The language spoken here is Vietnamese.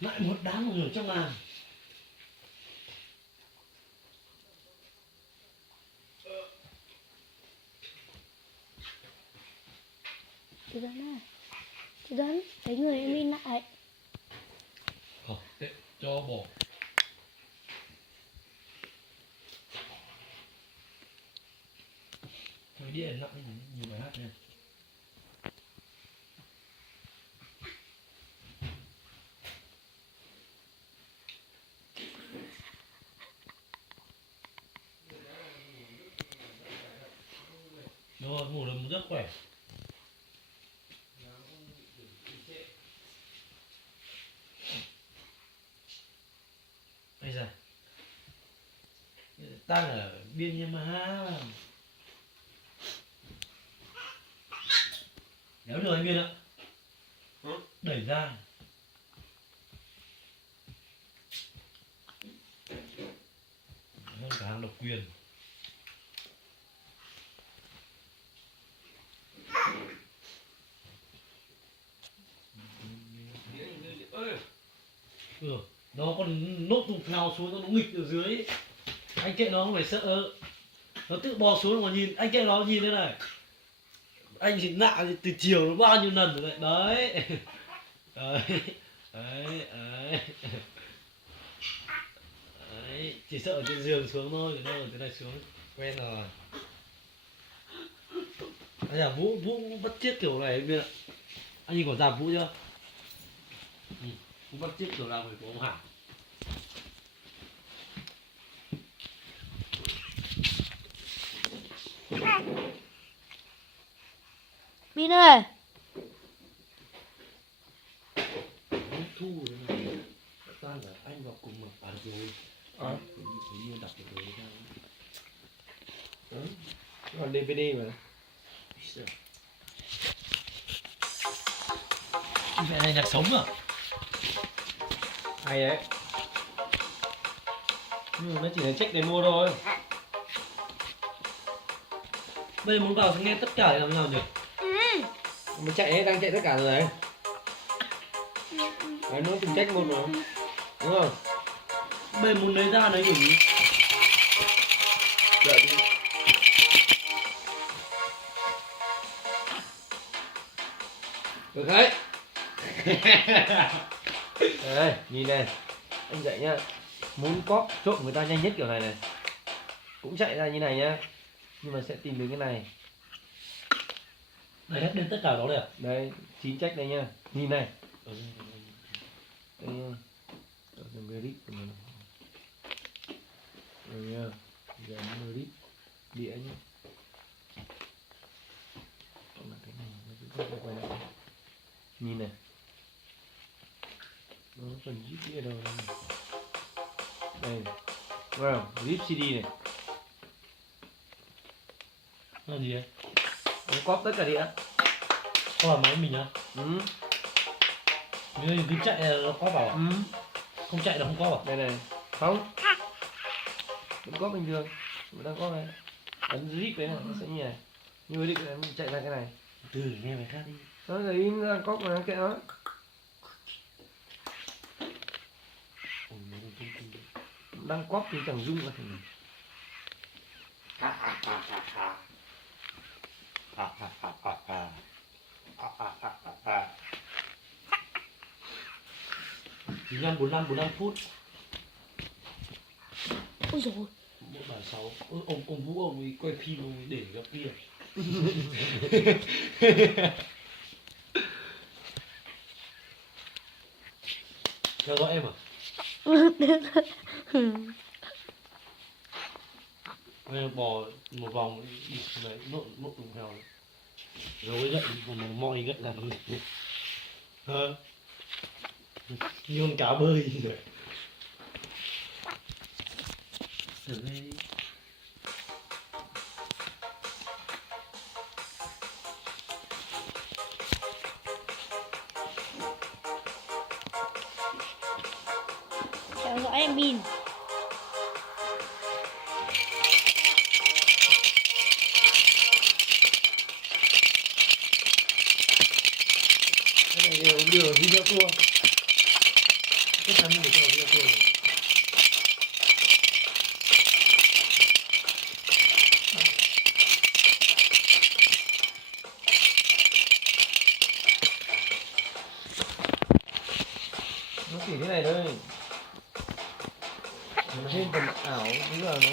Lại một đám người trong làng. Chị Tuấn à, chị Tuấn thấy người em in lại. Để cho bỏ. Thôi điện lại nhiều bài hát này. Rồi ngủ được một giấc khỏe. Bây giờ đang ở biên Yamaha. Kéo rồi anh Biên ạ. Đẩy ra. Hơn cả hàng độc quyền. Nó còn nốt thùng phèo xuống nó nghịch ở dưới. Anh kệ nó không phải sợ. Nó tự bò xuống mà nhìn, anh kệ nó nhìn thế này. Anh chỉ nạ từ chiều nó bao nhiêu lần rồi đấy. Đấy. Đấy. Đấy. Đấy. Chỉ sợ ở trên giường xuống thôi, đâu ở trên này xuống quen rồi. Anh là Vũ cũng bắt chiếc kiểu này anh biết ạ. Anh nhìn có giảm Vũ chưa? Cũng bắt chiếc kiểu nào phải của ông Hảo. Bin ơi. Thu thế này. Tan là anh vào cùng mà bàn rồi. Tự nhiên đặt được rồi sao? Đấy. Còn DVD mà. Mẹ này nhạc sống à? Hay đấy. Nhưng mà nó chỉ là check demo thôi. Bây giờ muốn vào sẽ nghe tất cả để làm nào nhỉ? Mà chạy ấy, đang chạy tất cả rồi đấy. Đấy, nó từng check một rồi. Đúng không? Bây giờ muốn lấy ra lấy gì? Đợi đi. Được đấy. Đây, nhìn này. Anh dạy nhá. Muốn cóp trộm người ta nhanh nhất kiểu này này. Cũng chạy ra như này nhá. Nhưng mà sẽ tìm được cái này. Đây hết đến tất cả đó đây à? Đây, 9 check đây nhá. Nhìn này. Đây nha. Đừng cái rít của mình. Đây nha. Giờ nó rít đĩa nhá. Còn là cái này nó cũng không quay lại. Nhìn này. Nó còn rít đĩa đâu đây. Đây. Wow, rip CD này. Là gì đấy? Nó cóp tất cả đĩa. Có là máy mình á? Ừ. Nếu cứ chạy là nó có vào à? Ừ. Không chạy là không có à? Đây này. Không. Vẫn có bình thường. Vẫn đang có này. Ấn rip đấy này, nó sẽ như này. Như quyết định là mình chạy ra cái này. Từ nghe bài khác đi. Nó là in ra cóp mà kệ nó. Đang cóp thì chẳng rung là thành. Chỉ 45 phút. Ôi dồi. Mỗi bài 6. Ông Vũ ông ấy quay phim ông ấy để gặp kia. Theo dõi em à? Em bò một vòng đi đấy nốt đúng theo đấy. Rồi cái gậy còn mọi gậy là hả? Như con cá bơi rồi. Thử nghe đi. Theo dõi em Bin. Cái này đều video tua. em mình để cho nó video rồi. Nó chỉ thế này thôi. Nó trên tầm ảo, đúng là nó